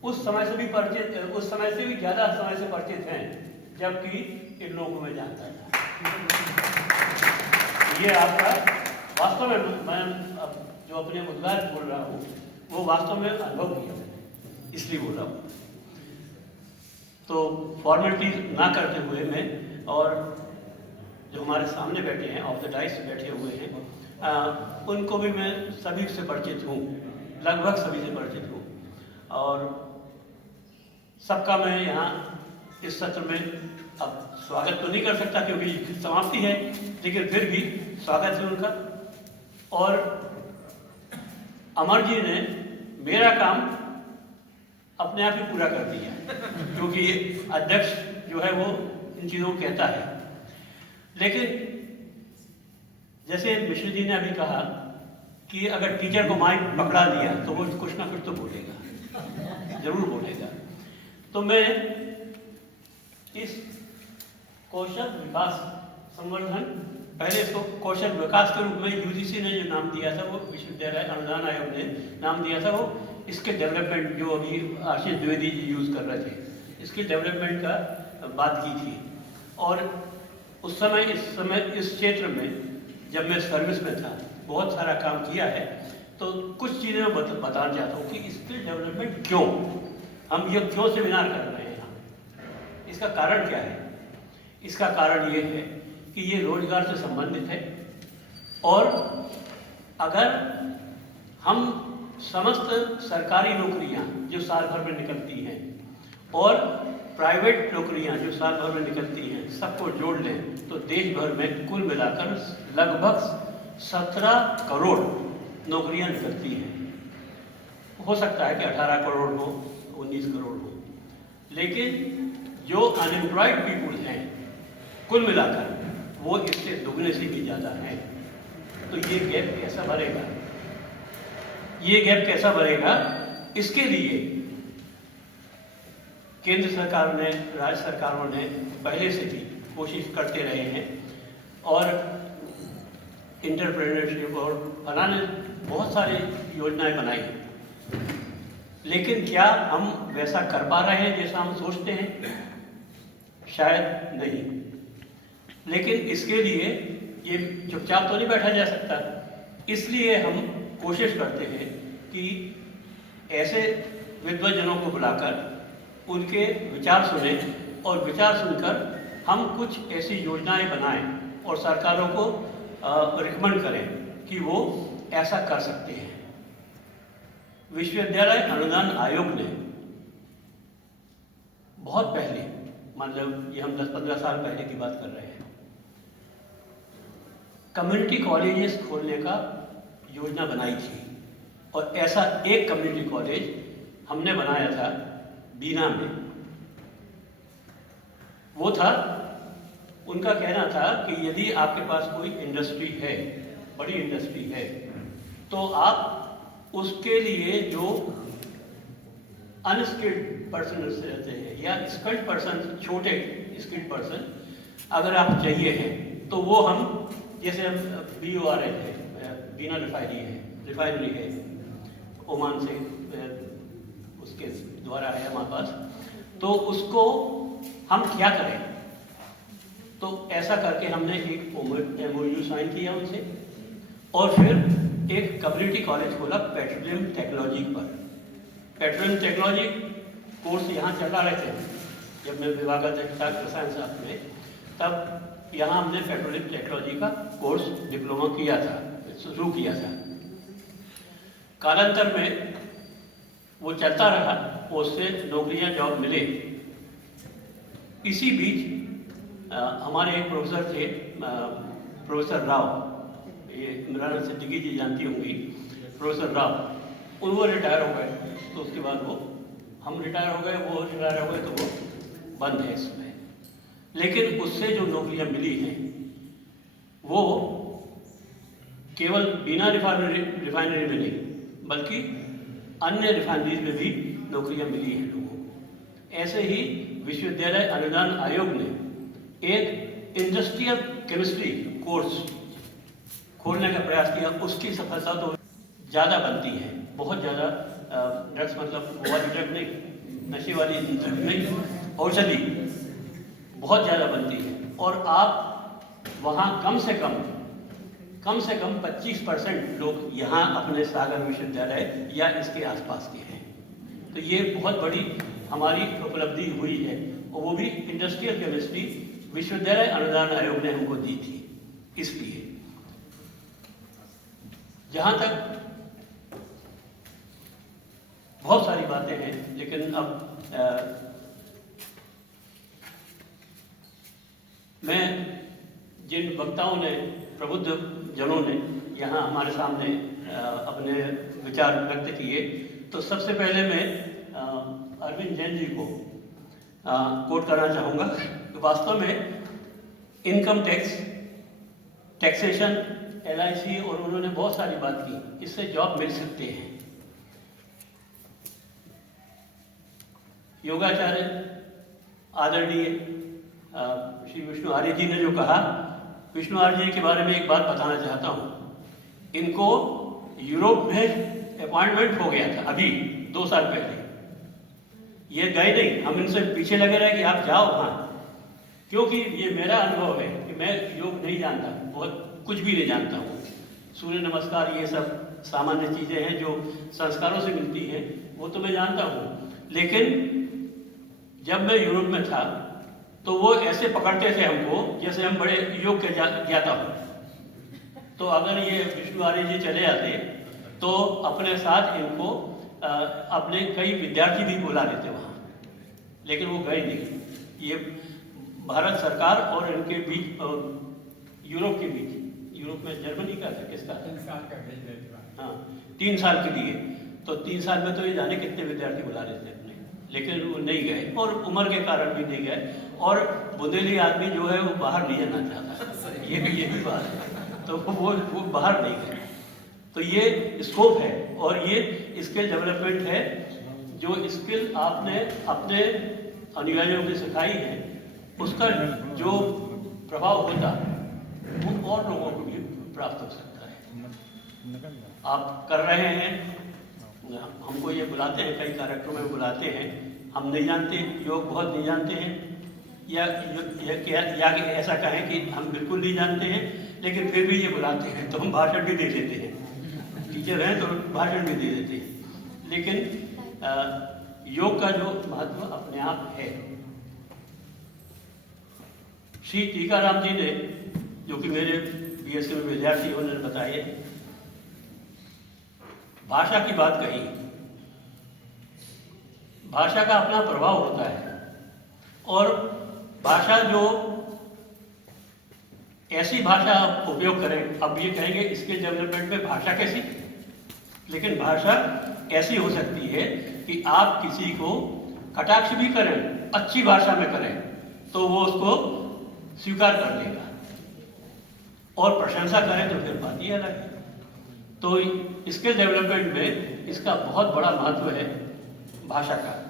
उस समय से भी परिचित, उस समय से भी ज़्यादा समय से परिचित हैं, जबकि इन लोगों को मैं जानता था। ये आपका वास्तव में, मैं अब जो अपने उद्गार बोल रहा हूँ वो वास्तव में अनुभव किया मैंने, इसलिए बोल रहा हूँ। तो फॉर्मेलिटी ना करते हुए मैं, और जो हमारे सामने बैठे हैं, ऑफ द डाइस बैठे हुए हैं, उनको भी मैं सभी से परिचित हूँ, लगभग सभी से परिचित हूँ, और सबका मैं यहाँ इस सत्र में अब स्वागत तो नहीं कर सकता क्योंकि समाप्ति है, लेकिन फिर भी स्वागत है उनका। और अमर जी ने मेरा काम अपने आप ही पूरा कर दिया, क्योंकि अध्यक्ष जो है वो इन चीज़ों को कहता है। लेकिन जैसे मिश्र जी ने अभी कहा कि अगर टीचर को माइक पकड़ा दिया तो वो कुछ ना कुछ तो बोलेगा, जरूर बोलेगा। तो मैं इस कौशल विकास संवर्धन, पहले इसको कौशल विकास के रूप में यूजीसी ने जो नाम दिया था, वो विश्वविद्यालय अनुदान आयोग ने नाम दिया था, वो इसके डेवलपमेंट, जो अभी आशीष द्विवेदी जी यूज़ कर रहे थे, इसके डेवलपमेंट का बात की थी। और उस समय इस क्षेत्र में जब मैं सर्विस में था, बहुत सारा काम किया है। तो कुछ चीज़ें मैं बताना चाहता हूँ कि स्किल डेवलपमेंट क्यों, हम ये क्यों सेमिनार कर रहे हैं यहाँ, इसका कारण क्या है। इसका कारण ये है कि ये रोजगार से संबंधित है, और अगर हम समस्त सरकारी नौकरियां जो साल भर में निकलती हैं और प्राइवेट नौकरियां जो साल भर में निकलती हैं, सबको जोड़ लें तो देश भर में कुल मिलाकर लगभग 17 करोड़ नौकरियां निकलती हैं। हो सकता है कि 18 करोड़ हो, 19 करोड़ हो, लेकिन जो अनएम्प्लॉयड पीपुल हैं कुल मिलाकर वो इससे दुगने से भी ज़्यादा हैं। तो ये गैप कैसा भरेगा, ये गैप कैसा भरेगा, इसके लिए केंद्र सरकार ने, राज्य सरकारों ने पहले से भी कोशिश करते रहे हैं, और एंटरप्रेन्योरशिप और बनाने बहुत सारी योजनाएं बनाई। लेकिन क्या हम वैसा कर पा रहे हैं जैसा हम सोचते हैं? शायद नहीं। लेकिन इसके लिए ये चुपचाप तो नहीं बैठा जा सकता, इसलिए हम कोशिश करते हैं कि ऐसे विद्वजनों को बुलाकर उनके विचार सुने, और विचार सुनकर हम कुछ ऐसी योजनाएं बनाएं और सरकारों को रिकमेंड करें कि वो ऐसा कर सकते हैं। विश्वविद्यालय अनुदान आयोग ने बहुत पहले, मतलब ये हम 10-15 साल पहले की बात कर रहे हैं, कम्युनिटी कॉलेजेस खोलने का योजना बनाई थी। और ऐसा एक कम्युनिटी कॉलेज हमने बनाया था बीना में। वो था, उनका कहना था कि यदि आपके पास कोई इंडस्ट्री है, बड़ी इंडस्ट्री है, तो आप उसके लिए जो अनस्किल्ड पर्सन रहते हैं या स्किल्ड पर्सन, छोटे स्किल्ड पर्सन अगर आप चाहिए हैं, तो वो हम, जैसे हम BORL है, बीना रिफाइनरी है, ओमान से उसके द्वारा है हमारे पास, तो उसको हम क्या करें। तो ऐसा करके हमने एक MOU साइन किया उनसे, और फिर एक कम्युनिटी कॉलेज खोला पेट्रोलियम टेक्नोलॉजी पर। पेट्रोलियम टेक्नोलॉजी कोर्स यहाँ चला रहे थे जब मैं विभागाध्यक्ष था रसायन शास्त्र में, तब यहाँ हमने पेट्रोलियम टेक्नोलॉजी का कोर्स डिप्लोमा किया था, शुरू किया था। कालांतर में वो चलता रहा, उससे नौकरियां, जॉब मिले। इसी बीच हमारे एक प्रोफेसर थे, प्रोफेसर राव, ये इमरान सिद्दीकी जी जानती होंगी, प्रोफेसर राव, वो रिटायर हो गए। तो उसके बाद वो, हम रिटायर हो गए, वो रिटायर हो गए, तो वो बंद है इसमें। लेकिन उससे जो नौकरियां मिली हैं वो केवल बिना रिफाइनरी में नहीं, बल्कि अन्य रिफाइनरीज में भी नौकरियां मिली हैं लोगों को। ऐसे ही विश्वविद्यालय अनुदान आयोग ने एक इंडस्ट्रियल केमिस्ट्री कोर्स खोलने का प्रयास किया। उसकी सफलता तो ज़्यादा बनती है, बहुत ज़्यादा ड्रग्स मतलब वो वाली ड्रग नहीं, नशे वाली ड्रग नहीं, औषधि बहुत ज़्यादा बनती है। और आप वहाँ कम से कम 25% लोग यहाँ अपने सागर विश्वविद्यालय या इसके आसपास के हैं। तो ये बहुत बड़ी हमारी उपलब्धि हुई है, और वो भी इंडस्ट्रियल केमिस्ट्री विश्वविद्यालय अनुदान आयोग ने हमको दी थी। इसलिए जहाँ तक बहुत सारी बातें हैं, लेकिन अब मैं जिन वक्ताओं ने, प्रबुद्ध जनों ने यहाँ हमारे सामने अपने विचार व्यक्त किए, तो सबसे पहले मैं अरविंद जैन जी को कोट करना चाहूँगा। वास्तव में इनकम टैक्स, टैक्सेशन, LIC और उन्होंने बहुत सारी बात की, इससे जॉब मिल सकते हैं। योगाचार्य आदरणीय श्री विष्णु आर्य जी ने जो कहा, विष्णु आर्य जी के बारे में एक बात बताना चाहता हूँ। इनको यूरोप में अपॉइंटमेंट हो गया था अभी 2 साल पहले। ये गए नहीं, हम इनसे पीछे लगे रहे कि आप जाओ वहाँ, क्योंकि ये मेरा अनुभव है कि मैं योग नहीं जानता, बहुत कुछ भी नहीं जानता हूँ। सूर्य नमस्कार ये सब सामान्य चीज़ें हैं जो संस्कारों से मिलती हैं, वो तो मैं जानता हूँ। लेकिन जब मैं यूरोप में था तो वो ऐसे पकड़ते थे हमको जैसे हम बड़े योग के ज्ञाता हो। तो अगर ये विष्णु आर्य जी चले आते तो अपने साथ इनको अपने कई विद्यार्थी भी बुला लेते वहाँ, लेकिन वो गए नहीं। ये भारत सरकार और इनके बीच, यूरोप के बीच, यूरोप में जर्मनी का था, किसका? 3 साल का भेज देते। हाँ, 3 साल के लिए। तो 3 साल में तो ये जाने कितने विद्यार्थी बुला लेते अपने, लेकिन वो नहीं गए, और उम्र के कारण भी नहीं गए। और बुंदेली आदमी जो है वो बाहर नहीं जाना चाहता, ये भी बात है। तो वो बाहर नहीं गए। तो ये स्कोप है और ये स्किल डेवलपमेंट है। जो स्किल आपने अपने अनुयायियों को सिखाई है, उसका जो प्रभाव होता वो और लोगों को भी प्राप्त हो सकता है। आप कर रहे हैं, हमको ये बुलाते हैं, कई कार्यक्रमों में बुलाते हैं, हम नहीं जानते, योग बहुत नहीं जानते हैं, या ऐसा कहें कि हम बिल्कुल नहीं जानते हैं, लेकिन फिर भी ये बुलाते हैं तो हम भाषण भी दे देते हैं। टीचर हैं तो भाषण भी दे देते हैं। लेकिन योग का जो महत्व अपने आप है। श्री टीकाराम जी ने, जो कि मेरे BSc में विद्यार्थी, उन्होंने बताया, भाषा की बात कही। भाषा का अपना प्रभाव होता है, और भाषा जो ऐसी भाषा आप उपयोग करें, अब ये कहेंगे स्किल डेवलपमेंट में भाषा कैसी, लेकिन भाषा ऐसी हो सकती है कि आप किसी को कटाक्ष भी करें, अच्छी भाषा में करें, तो वो उसको स्वीकार कर लेगा, और प्रशंसा करें तो फिर बात ही अलग है। तो स्किल डेवलपमेंट में इसका बहुत बड़ा महत्व है भाषा का।